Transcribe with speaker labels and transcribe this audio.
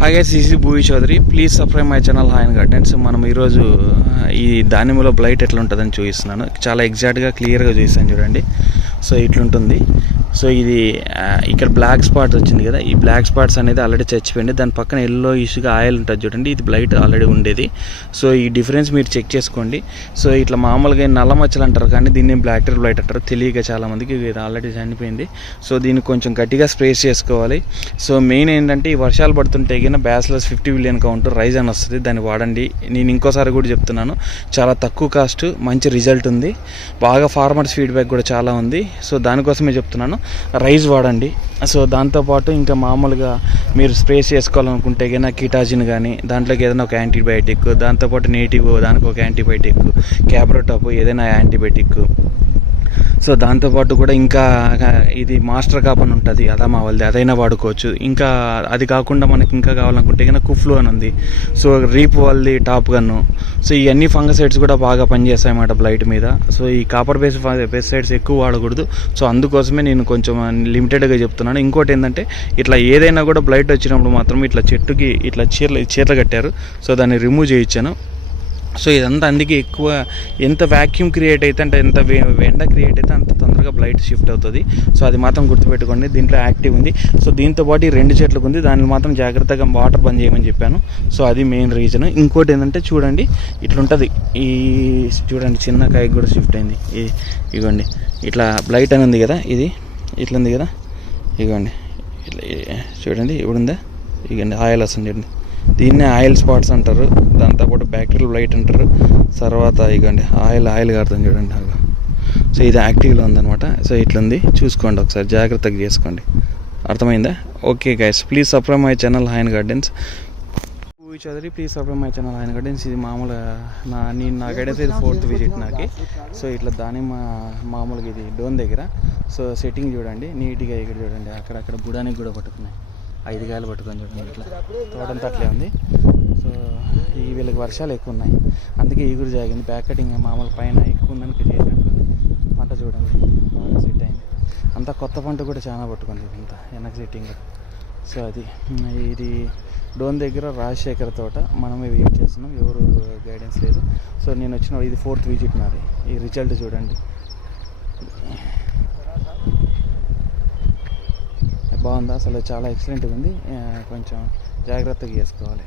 Speaker 1: Hi guys EC Bhuvi Chowdary please subscribe my channel hi and gardens మనం ఈరోజు ఈ దానిమ్మలో బ్లైట్ ఎట్లా ఉంటుందని చూపిస్తున్నాను. చాలా ఎగ్జాక్ట్గా క్లియర్గా చూపిస్తాను చూడండి. సో ఇట్లుంటుంది. సో ఇది ఇక్కడ బ్లాక్ స్పాట్స్ వచ్చింది కదా ఈ బ్లాక్ స్పాట్స్ అనేది ఆల్రెడీ చచ్చిపోయింది. దాని పక్కన ఎల్లో ఇష్యూగా ఆయిల్ ఉంటుంది చూడండి ఇది బ్లైట్ ఆల్రెడీ ఉండేది. సో ఈ డిఫరెన్స్ మీరు చెక్ చేసుకోండి. సో ఇట్లా మామూలుగా నల్ల మచ్చలు అంటారు కానీ దీన్ని బ్లాక్టీరియల్ బ్లైట్ అంటారు. తెలియక చాలా మందికి ఇది ఆల్రెడీ చనిపోయింది. సో దీన్ని కొంచెం గట్టిగా స్ప్రేస్ చేసుకోవాలి. సో మెయిన్ ఏంటంటే ఈ వర్షాలు పడుతుంటే కింద bacillus fifty billion counter rise అని వస్తుంది. దాన్ని వాడండి. నేను ఇంకోసారి కూడా చెప్తున్నాను. చాలా తక్కువ కాస్ట్ మంచి రిజల్ట్ ఉంది. బాగా ఫార్మర్స్ ఫీడ్బ్యాక్ కూడా చాలా ఉంది. సో దానికోసమే చెప్తున్నాను. రైజ్ వాడండి. సో దాంతోపాటు ఇంకా మామూలుగా మీరు స్ప్రే చేసుకోవాలనుకుంటే కన్నా కిటాజిన్ కానీ దాంట్లోకి ఏదైనా ఒక యాంటీబయాటిక్ దాంతోపాటు నేటివ్ దానికి ఒక యాంటీబయాటిక్ క్యాబ్రోటాప్ ఏదైనా యాంటీబయాటిక్. సో దాంతోపాటు కూడా ఇంకా ఇది మాస్టర్ కాప్ అని ఉంటుంది. అదమా వాళ్ళది. అదైనా వాడుకోవచ్చు. ఇంకా అది కాకుండా మనకి ఇంకా కావాలనుకుంటే కనుక కుఫ్లు అని ఉంది. సో రీప్ వాళ్ళది టాప్ గన్ను. సో ఇవన్నీ ఫంగసైడ్స్ కూడా బాగా పనిచేస్తాయి అన్నమాట బ్లైట్ మీద. సో ఈ కాపర్ బేస్ పెస్టిసైడ్స్ ఎక్కువ వాడకూడదు. సో అందుకోసమే నేను కొంచెం లిమిటెడ్గా చెప్తున్నాను. ఇంకోటి ఏంటంటే ఇట్లా ఏదైనా కూడా బ్లైట్ వచ్చినప్పుడు మాత్రం ఇట్లా చెట్టుకి ఇట్లా చీరలు చీరలు కట్టారు. సో దాన్ని రిమూవ్ చేయించాను. సో ఇదంతా అందుకే ఎక్కువ ఎంత వ్యాక్యూమ్ క్రియేట్ అయితే అంటే ఎంత వే- ఎండ క్రియేట్ అయితే అంత తొందరగా బ్లైట్ షిఫ్ట్ అవుతుంది. సో అది మాత్రం గుర్తుపెట్టుకోండి దీంట్లో యాక్టివ్ ఉంది. సో దీంతో పాటు ఈ రెండు చెట్లకు ఉంది దాన్ని మాత్రం జాగ్రత్తగా వాటర్ బంద్ చేయమని చెప్పాను. సో అది మెయిన్ రీజన్ ఇంకోటి ఏంటంటే చూడండి ఇట్లుంటుంది. ఈ చూడండి చిన్న కాయకు కూడా షిఫ్ట్ అయింది. ఈ ఇగోండి ఇట్లా బ్లైట్ అని ఉంది కదా ఇది ఇట్లా ఉంది కదా. ఇగోండి ఇట్లా చూడండి ఇప్పుడుందా? ఇగండి ఆయిల్ వస్తుంది చూడండి. దీన్నే ఆయిల్ స్పాట్స్ అంటారు. దాంతోపాటు బ్యాక్టీరియల్ బ్లైట్ అంటారు. తర్వాత ఇగండి ఆయిల్ ఆయిల్ కడతాం చూడండి అలా. సో ఇది యాక్టివ్లో ఉందన్నమాట. సో ఇట్లుంది. చూసుకోండి ఒకసారి జాగ్రత్తగా చేసుకోండి. అర్థమైందా? Okay guys please subscribe my channel హాయన్ gardens Puvi Chowdary please subscribe my channel హైన్ gardens ఇది మామూలుగా నా నేను నాకైతే ఇది ఫోర్త్ విజిట్ నాకి. సో ఇట్లా దానిమ్మ మామూలుగా ఇది డోన్ దగ్గర. సో సెట్టింగ్ చూడండి నీట్గా ఇక్కడ చూడండి అక్కడక్కడ బుడానికి కూడా పట్టుకున్నాయి. ఐదు కాయలు పట్టుకొని చూడండి ఇట్లా. తోటంతా అట్లే ఉంది. సో ఈ వీళ్ళకి వర్షాలు ఎక్కువ ఉన్నాయి. అందుకే ఈగురు జాగింది. బ్యాక్ కటింగ్ మామూలు పైన ఎక్కువ ఉందని ఇక్కడ పంట చూడండి. బాగా సెట్ అయింది. అంతా కొత్త పంట కూడా చాలా పట్టుకుంది ఇంత వెనక సెట్టింగ్ సో అది. ఇది డోన్ దగ్గర రాజశేఖర్ తోట. మనమే వెయిట్ చేస్తున్నాం. ఎవరు గైడెన్స్ లేదు. సో నేను వచ్చిన ఇది ఫోర్త్ విజిట్ నాది. ఈ రిజల్ట్ చూడండి. బాగుంది. అసలు చాలా ఎక్సలెంట్గా ఉంది. కొంచెం జాగ్రత్తగా చేసుకోవాలి.